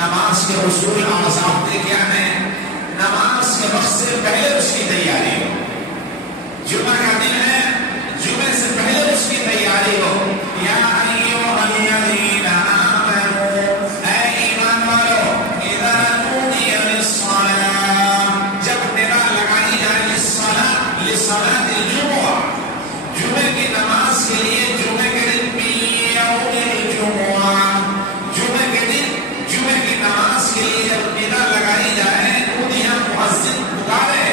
نماز کے اصول اور ضابطے کیا ہیں؟ نماز کے وقت سے پہلے اس کی تیاری ہو. جمعہ کا دن ہے، جمعے سے پہلے اس کی تیاری ہو. یا ایھا الذین آمنوا، اے ایمان والو، اذا نودی للصلاۃ، جب ندا لگائی جائے للصلاۃ الجمعہ، جمعے کی نماز کے لیے، جمعے کے دن یوم الجمعہ، جمعے کے دن جمعے کی نماز کے لیے جب ندا لگائی جائے، نودی مؤذن پکارے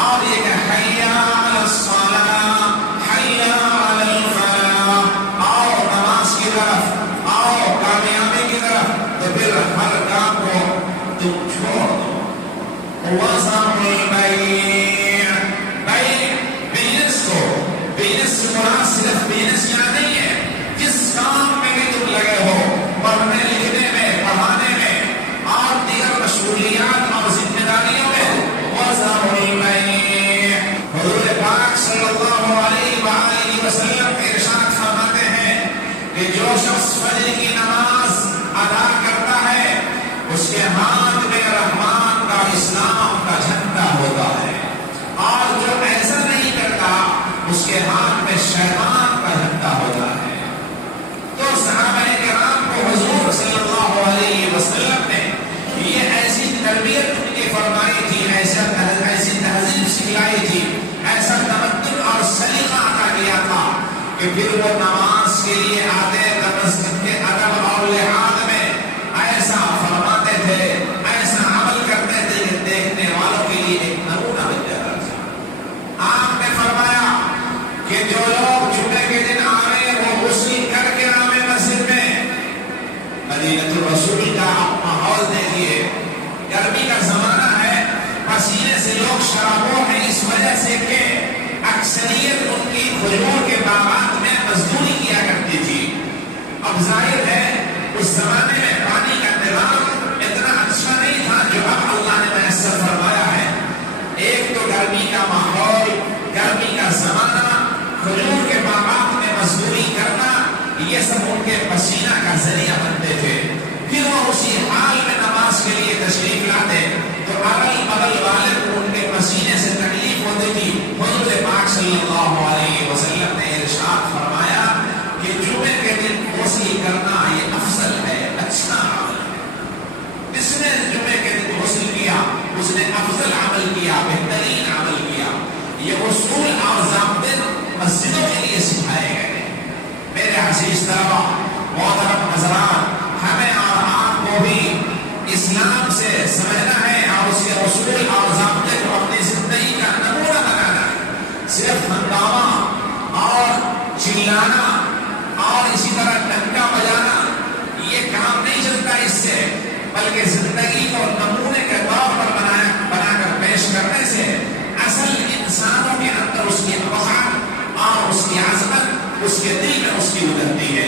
اور یہ کہ حی علی الصلاۃ، حی علی الفلاح، آؤ نماز کی طرف، آؤ کامیابی کی طرف، تو پھر ہر کام کو تم چھوڑ دو. وَذَرُوا الْبَيْعَ، بزنس کو، بزنس سے مراد صرف بزنس یہاں نہیں ہے، جس کام میں بھی تم لگے ہو، پڑھنے لکھنے میں، پڑھانے میں اور دیگر مشغولیات اور ذمہ داریوں میں، وَذَرُوا الْبَيْعَ. حضور پاک صلی اللہ علیہ وآلہ وسلم ارشاد فرماتے ہیں کہ جو شخص فجر کی نماز ادا کرتا ہے، اس کے ہاتھ میں رحمان کا، اسلام کا جھنڈا ہوتا ہے، اور جو ایسا نہیں کرتا اس کے ہاتھ میں شیطان کا جھنڈا ہوتا ہے. تو صحابہ کرام کو حضور صلی اللہ علیہ وسلم نے یہ ایسی تربیت ان کی فرمائی تھی، ایسی تہذیب سکھلائی تھی، ایسا تمدن اور سلیقہ عطا کیا تھا کہ پھر وہ نماز کے لیے آتے مسجد کے ادب اور لحاظ میں ایسا فرماتے تھے، ایسا عمل کرتے تھے کہ دیکھنے والوں کے لیے ایک نمونہ بن جاتا تھا. آپ نے فرمایا کہ جو لوگ جمعے کے دن آئے وہ غسل کر کے آئے مسجد میں. مدینہ الرسول کا ماحول دیکھیے، گرمی کا زمانہ ہے، پسینے سے لوگ شرابوں ہیں، اس وجہ سے کہ اکثریت ان کی کھجور کے باغات میں مزدوری کیا کرتی تھی. اب ظاہر ہے اس زمانے میں پانی کا نظام اتنا اچھا نہیں تھا جو اب اللہ نے میسر فرمایا ہے. ایک تو گرمی کا ماحول، گرمی کا زمانہ، کھجور کے باغات میں مزدوری کرنا، یہ سب ان کے پسینہ کا ذریعہ بنتے تھے. پھر وہ اسی حال میں نماز کے لیے تشریف لاتے تو اگل بغل والے کو ان کے پسینے سے تکلیف ہوتی تھی. حضور پاک صلی اللہ علیہ وسلم نے ارشاد فرمایا کہ جمعے کے دن غسل کرنا یہ افضل ہے، اچھا عمل ہے. جس نے جمعے کے دن غسل کیا اس نے افضل عمل کیا، بہترین عمل کیا. یہ اصول اور ضابطے مسجدوں کے لیے سکھائے گئے. میرے عزیز طلبا، محترم حضرات، ہمیں اور آپ کو بھی اسلام سے سمجھنا ہے اور اس کے اصول اور ضابطے کو اپنی زندگی کا نمونہ بنانا ہے. صرف ہنگامہ اور چلانا اور اسی طرح ڈنکا بجانا یہ کام نہیں چلتا اس سے، بلکہ زندگی کو نمونے کے طور پر بنا کر پیش کرنے سے اصل انسانوں کے اندر اس کی وقار اور اس کی عظمت اس کے دل میں اس کی اترتی ہے.